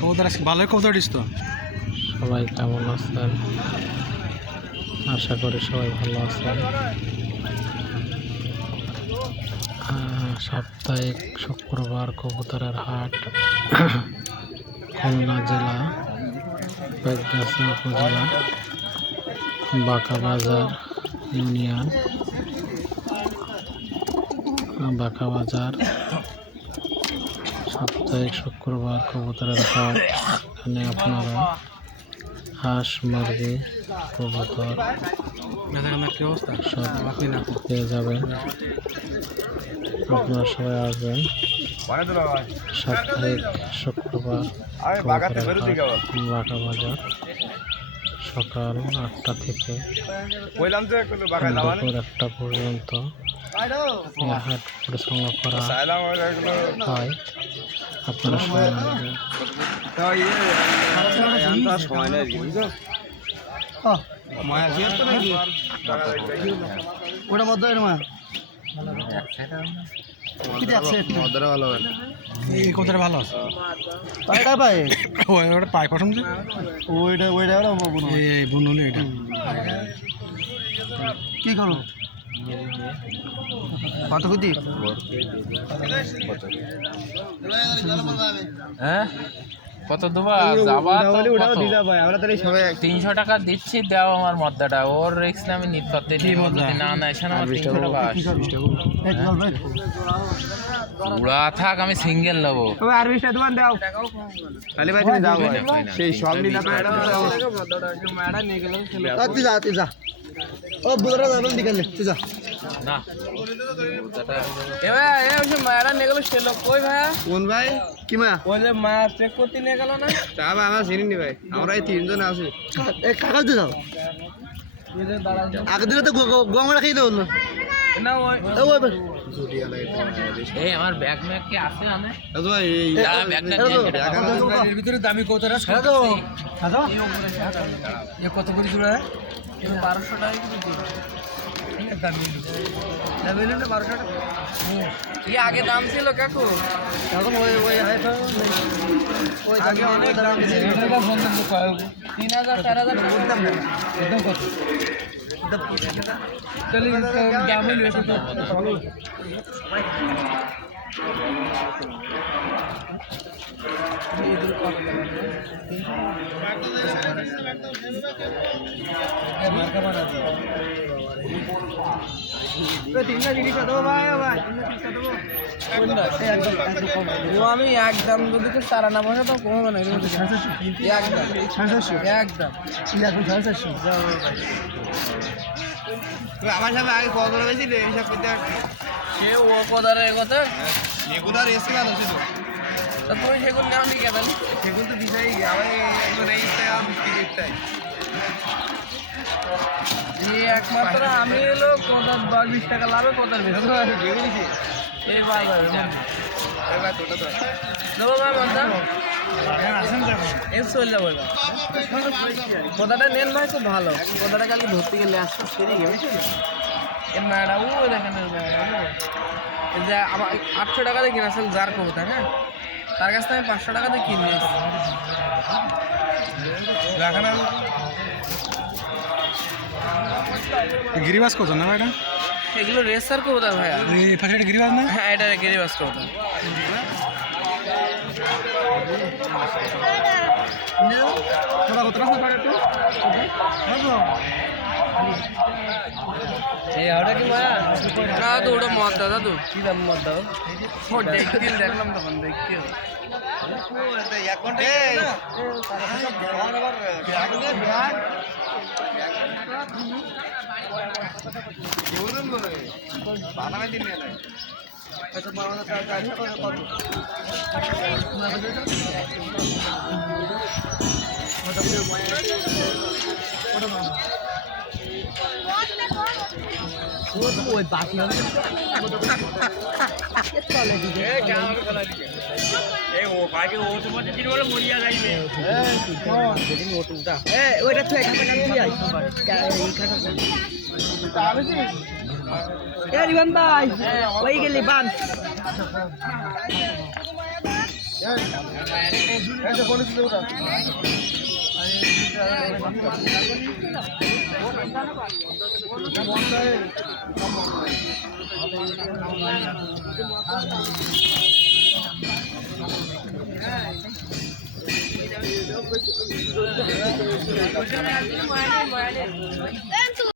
কবুতর আজকে ভালোই কবুতর দিস তো। সবাই কেমন আছেন? আশা করি সবাই ভালো আছেন। সাপ্তাহিক শুক্রবার কবুতরের হাট, খুলনা জেলা বেগগাছা উপজেলা বাঁকাবাজার ইউনিয়ন, বাঁকাবাজার সাপ্তাহিক শুক্রবার কবুতরের হাট। এখানে আপনারা হাঁস, মুরগি, কবুতর সব পেয়ে যাবেন। আপনারা সবাই আসবেন। সাপ্তাহিক শুক্রবার বাঁকাবাজার সকাল 8টা থেকে দুপুর 1টা পর্যন্ত হাট পরিচালনা করা হয়। আপনারা সবাই আসবেন। ওটা মধ্যে এই কবুতর ভালো আছে। ওটা পাই প্রথম যে এই বুনলি এটা কি করো কত কুদি? হ্যাঁ কত দেবা? যাবা 300 টাকা দিচ্ছি, দাও আমার মদ্দাটা। ওর রিক্স আমি নিতে পারতে না না এসে আমার 300 টাকা উড়া থাক, আমি সিঙ্গেল নেবো। আর 20 টাকা দোকান দাও খালি ভাই, তুমি যাও সেই সব নিলা তো এটা তুই যা তুই যা। ও বুড়া যাবেন বিকালে, তুই যা না এ ভাই এ ওই মায়াটা নিয়ে গেল সে লোক কই ভাই? কোন ভাই? কি মা? ওই যে মা চেক করতে নিয়ে গেল না? তা আমরা চিনি নি ভাই, আমরা এই তিনজন আছি। এক কাকা দিয়ে যাও আগে দিলে তো গঙ্গা খেয়ে দেবো না ওই ওই এই আমার ব্যাগ ম্যাগ কি আছে আনে? ভাই এর ভিতরে দামি কতটা ছেড়ে দাও। কত করে জোড়া? 1200 টাকা কেজি। কি আগে দাম ছিল কাকু? এখন ওই আগে অনেক দাম ছিল। 3000 4000 টাকা দাম। একদম কত? দামই বেশি তো। আমি একদম যদি তারা না বসে তো কমবে না। একদম আমার সাথে আগে কত হয়েছিল এইসব সে ও কোদারের কথা এগুলার এসে গেল ছিল। তা তুমি সেগুলো নাম কি কেন? সেগুলো তো দিশাই আমার এইটাই একমাত্র আমি এলো কোদার 10-20 টাকা লাভে কোদার বেশি এই পারবে দেবো ভাই বন্ধা কোদাটা নেন ভাই, খুব ভালো কোদাটা কালকে ধরতে গেলে আসতে সেরে গেছে এর ম্যাডা ও দেখেন এই যে আমার 800 টাকা দিয়ে কিনেছিল যার কবুতর, হ্যাঁ তার কাছ থেকে আমি 500 টাকা দিয়ে কিনে এসেছি। গিরিবাস কত না এটা? এগুলো রেসার কবুতর ভাইয়া। এই পাশে গিরিবাস না? হ্যাঁ এটা গিরিবাস কবুতর। না তো ওটা মদ দাদা, তো কি দাম মদ দাও? দেখলাম তখন দেখতে ওই বাকি ওইটা তো রিবান ভাই ওই গেলি বান Hey,